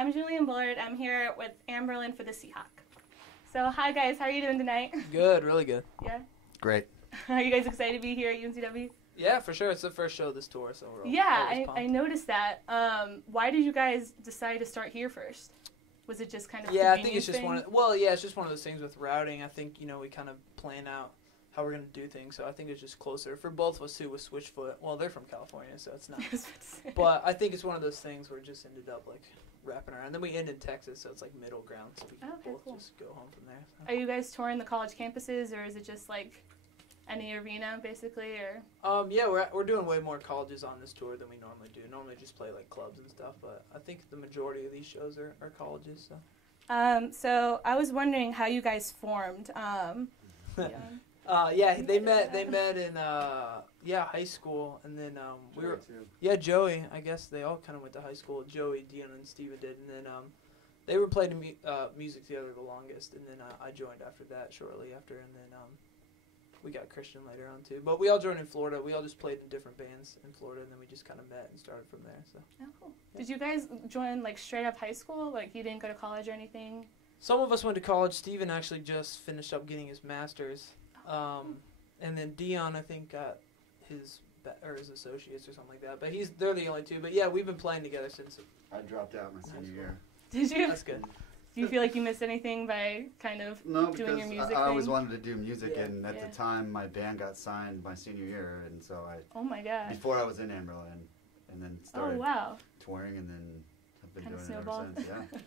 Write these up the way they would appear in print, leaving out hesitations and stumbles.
I'm Julian Bullard. I'm here with Anberlin for the Seahawk. So, hi guys, how are you doing tonight? Good, really good. Yeah? Great. Are you guys excited to be here at UNCW? Yeah, for sure. It's the first show of this tour, so we're I noticed that. Why did you guys decide to start here first? Was it just kind of I think it's just thing? it's just one of those things with routing. I think, we kind of plan out how we're going to do things, so I think it's just closer for both of us too with Switchfoot. Well, they're from California, so it's not. But I think it's one of those things where it just ended up like wrapping around. Then we end in Texas, so it's like middle ground, so we can both just go home from there. So. Are you guys touring the college campuses, or is it just like any arena basically, or? Yeah, we're doing way more colleges on this tour than we normally do. Normally just play like clubs and stuff, but I think the majority of these shows are colleges. So. So I was wondering how you guys formed. They met in high school, and then Joey. I guess they all kind of went to high school. Joey, Dion, and Steven did, and then they were playing music together the longest, and then I joined after that shortly after, and then we got Christian later on too. But we all joined in Florida. We all just played in different bands in Florida, and then we just kind of met and started from there. So. Oh, cool. Yeah. Did you guys join like straight up high school? Like you didn't go to college or anything? Some of us went to college. Steven actually just finished up getting his master's. And then Dion, I think, got his associates or something like that. But they're the only two. But yeah, we've been playing together since. I dropped out my senior year. Did you? That's good. Do you feel like you missed anything by kind of doing your music I thing? always wanted to do music, and at the time my band got signed my senior year, and so Oh my God. Before I was in Anberlin, and then started touring, and then have been doing it ever since. Yeah.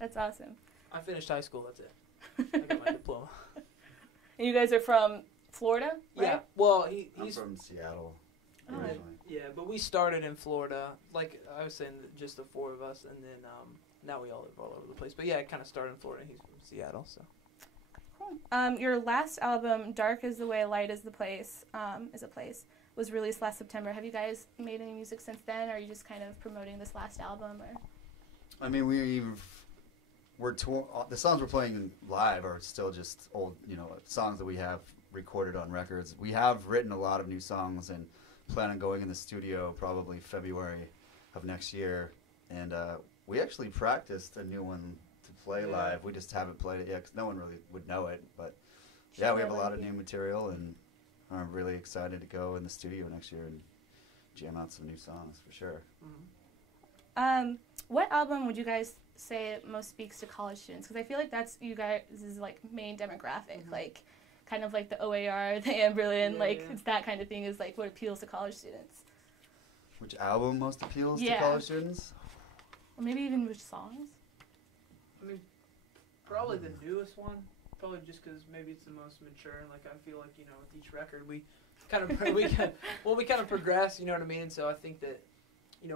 That's awesome. I finished high school. That's it. I got my diploma. And you guys are from Florida, right? Yeah. Well, he's from Seattle. Originally. Yeah, but we started in Florida. Like I was saying, just the four of us, and then now we all live all over the place. But yeah, it kind of started in Florida. He's from Seattle, so. Cool. Your last album, "Dark Is the Way, Light Is the Place," was released last September. Have you guys made any music since then, or are you just kind of promoting this last album? Or? I mean, the songs we're playing live are still just old, songs that we have recorded on records. We have written a lot of new songs and plan on going in the studio probably February of next year. And we actually practiced a new one to play live. We just haven't played it yet because no one really would know it. But we have a lot of new material, and I'm really excited to go in the studio next year and jam out some new songs for sure. Mm-hmm. What album would you guys say it most speaks to college students? Because I feel like that's you guys' like main demographic, like kind of like the OAR, the Anberlin, it's that kind of thing is like what appeals to college students. Which album most appeals to college students? Or maybe even which songs? I mean, probably the newest one. Probably just because maybe it's the most mature, and like I feel like with each record we kind of progress. You know what I mean? And so I think that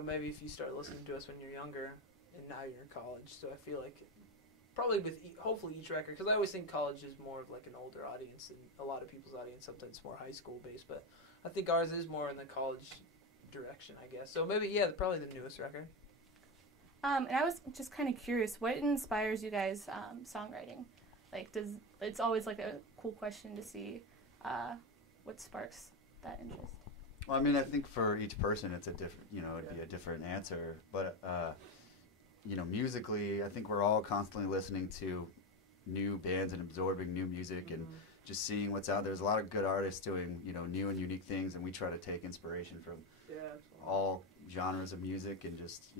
maybe if you start listening to us when you're younger, and now you're in college, so I feel like probably with hopefully each record, because I always think college is more of like an older audience than a lot of people's audience. Sometimes it's more high school based, but I think ours is more in the college direction, I guess. So maybe probably the newest record. And I was just kind of curious, what inspires you guys songwriting? Like, it's always like a cool question to see what sparks that interest. Well, I mean, I think for each person it's a different, it'd be a different answer, but musically, I think we're all constantly listening to new bands and absorbing new music and just seeing what's out there. There's a lot of good artists doing, new and unique things, and we try to take inspiration from all genres of music and just,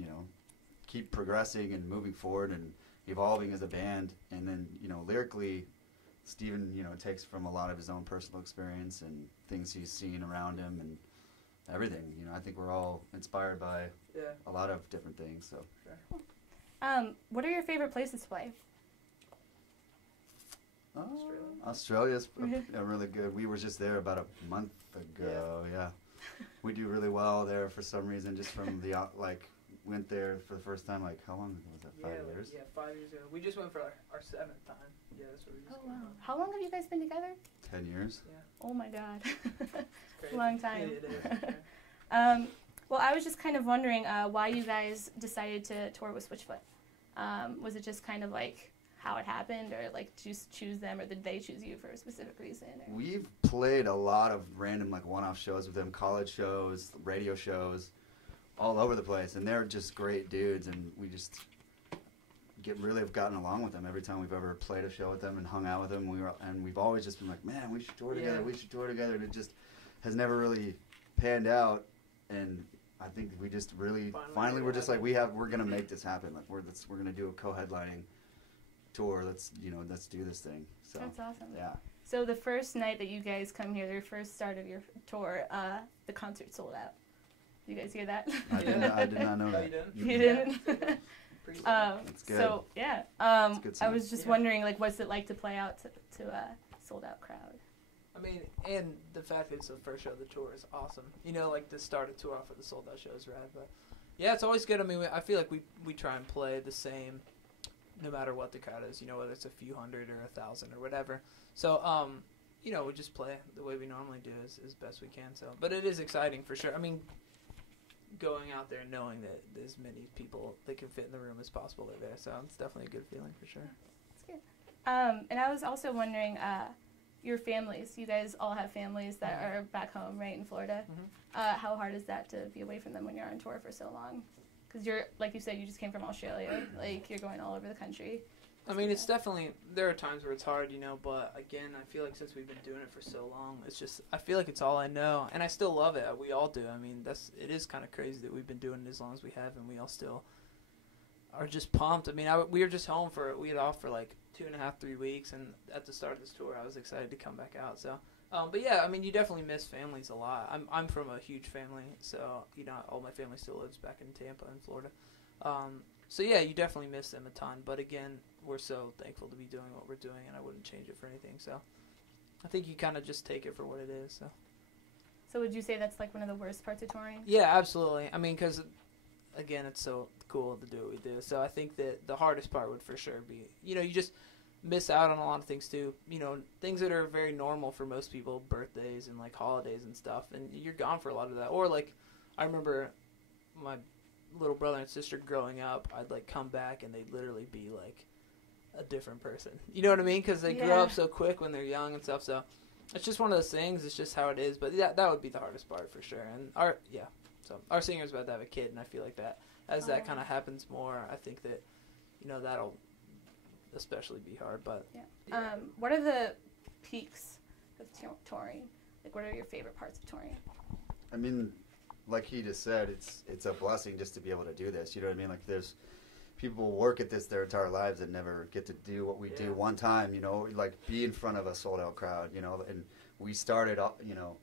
keep progressing and moving forward and evolving as a band. And then, lyrically, Steven, takes from a lot of his own personal experience and things he's seen around him and everything. I think we're all inspired by a lot of different things. So. Sure. What are your favorite places to play? Australia's really good. We were just there about a month ago. Yeah. We do really well there for some reason. Just from the went there for the first time. Like how long ago was that? 5 years. 5 years ago. We just went for our 7th time. Yeah, that's what we just. Oh wow! How long have you guys been together? 10 years. Yeah. Oh my God. It's a long time. It is. Well, I was just kind of wondering why you guys decided to tour with Switchfoot. Was it just kind of like how it happened, or like just choose them, or did they choose you for a specific reason? Or? We've played a lot of random one-off shows with them, college shows, radio shows, all over the place, and they're just great dudes, and we just really have gotten along with them every time we've ever played a show with them and hung out with them. We've always just been like, man, we should tour together. We should tour together. And it just has never really panned out. And I think we just really finally we're just like we're gonna make this happen. Like we're gonna do a co-headlining tour. Let's do this thing. So that's awesome. Yeah. So the first night that you guys come here, your first start of your tour, the concert sold out. You guys hear that? I did not know that. You didn't? That's good. So yeah, I was just wondering, like, what's it like to play out to a sold out crowd? I mean, and the fact that it's the first show of the tour is awesome. You know, like to start a tour off with a sold out show is rad. But yeah, it's always good. I mean, I feel like we try and play the same, no matter what the crowd is. You know, whether it's a few hundred or 1,000 or whatever. So you know, we just play the way we normally do as best we can. So, but it is exciting for sure. I mean, going out there and knowing that as many people that can fit in the room as possible are there. So it's definitely a good feeling for sure. That's good. And I was also wondering, your families. You guys all have families that are back home, right, in Florida. How hard is that to be away from them when you're on tour for so long? Because you're, like you said, you just came from Australia. Like, you're going all over the country. I mean, it's definitely, there are times where it's hard, you know, but again, I feel like since we've been doing it for so long, it's just, I feel like it's all I know, and I still love it. We all do. I mean, it is kind of crazy that we've been doing it as long as we have, and we all still are just pumped. I mean, we were just home we had off for like 2.5, 3 weeks, and at the start of this tour, I was excited to come back out, so. But yeah, I mean, you definitely miss families a lot. I'm from a huge family, so, you know, all my family still lives back in Tampa in Florida. So yeah, you definitely miss them a ton, but again, we're so thankful to be doing what we're doing, and I wouldn't change it for anything, so I think you kind of just take it for what it is, so. So would you say that's like one of the worst parts of touring? Yeah, absolutely. I mean, because, again, it's so cool to do what we do, so I think that the hardest part would for sure be, you know, you just miss out on a lot of things too, you know, things that are very normal for most people, birthdays and like holidays and stuff, and you're gone for a lot of that. Or like, I remember my little brother and sister growing up, I'd like come back and they'd literally be like a different person. You know what I mean? Because they grow up so quick when they're young and stuff. So it's just one of those things. It's just how it is. But yeah, that would be the hardest part for sure. And our singer's about to have a kid, and I feel like that as that kind of happens more, I think that, you know, that'll especially be hard. But what are the peaks of touring? Like, what are your favorite parts of touring? I mean, like he just said, it's a blessing just to be able to do this. You know what I mean? Like, there's people work at this their entire lives and never get to do what we do one time, you know, like be in front of a sold out crowd, you know. And we started, you know,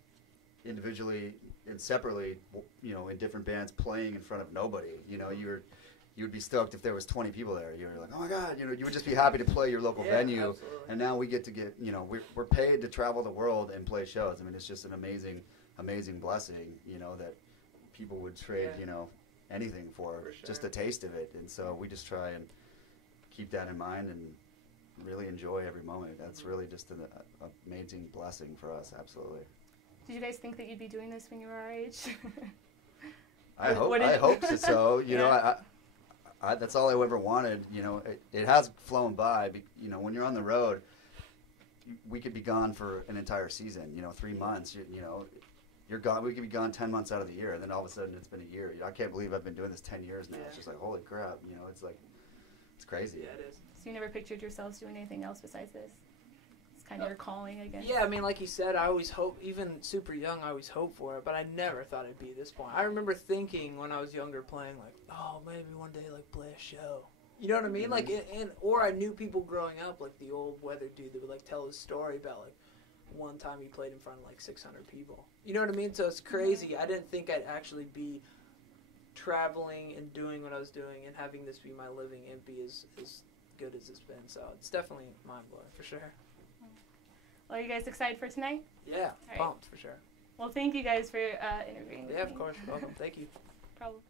individually and separately, you know, in different bands playing in front of nobody. You know, you'd be stoked if there was 20 people there. You're like, oh my God, you know, you would just be happy to play your local venue. Absolutely. And now we get, you know, we're paid to travel the world and play shows. I mean, it's just an amazing blessing, you know, that people would trade, you know, anything for just a taste of it. And so we just try and keep that in mind and really enjoy every moment. That's really just an amazing blessing for us. Absolutely. Did you guys think that you'd be doing this when you were our age? I hope so. You know, I that's all I ever wanted. You know, it has flown by. You know, when you're on the road, we could be gone for an entire season. You know, 3 months. You know, you're gone. We could be gone 10 months out of the year, and then all of a sudden it's been a year. I can't believe I've been doing this 10 years now. It's just like, holy crap. You know, it's like, it's crazy. Yeah, it is. So you never pictured yourselves doing anything else besides this? It's kind of your calling, I guess. Yeah, I mean, like you said, I always hope, even super young, I always hoped for it, but I never thought it'd be this point. I remember thinking when I was younger playing, like, oh, maybe one day, like, play a show. You know what I mean? Like, or I knew people growing up, like the old weather dude that would, like, tell his story about, like, one time he played in front of, like, 600 people. You know what I mean? So it's crazy. I didn't think I'd actually be traveling and doing what I was doing and having this be my living and be as good as it's been. So it's definitely mind-blowing, for sure. Well, are you guys excited for tonight? Yeah, pumped, for sure. Well, thank you guys for interviewing with me. Yeah, of course. Welcome. Thank you. Problem.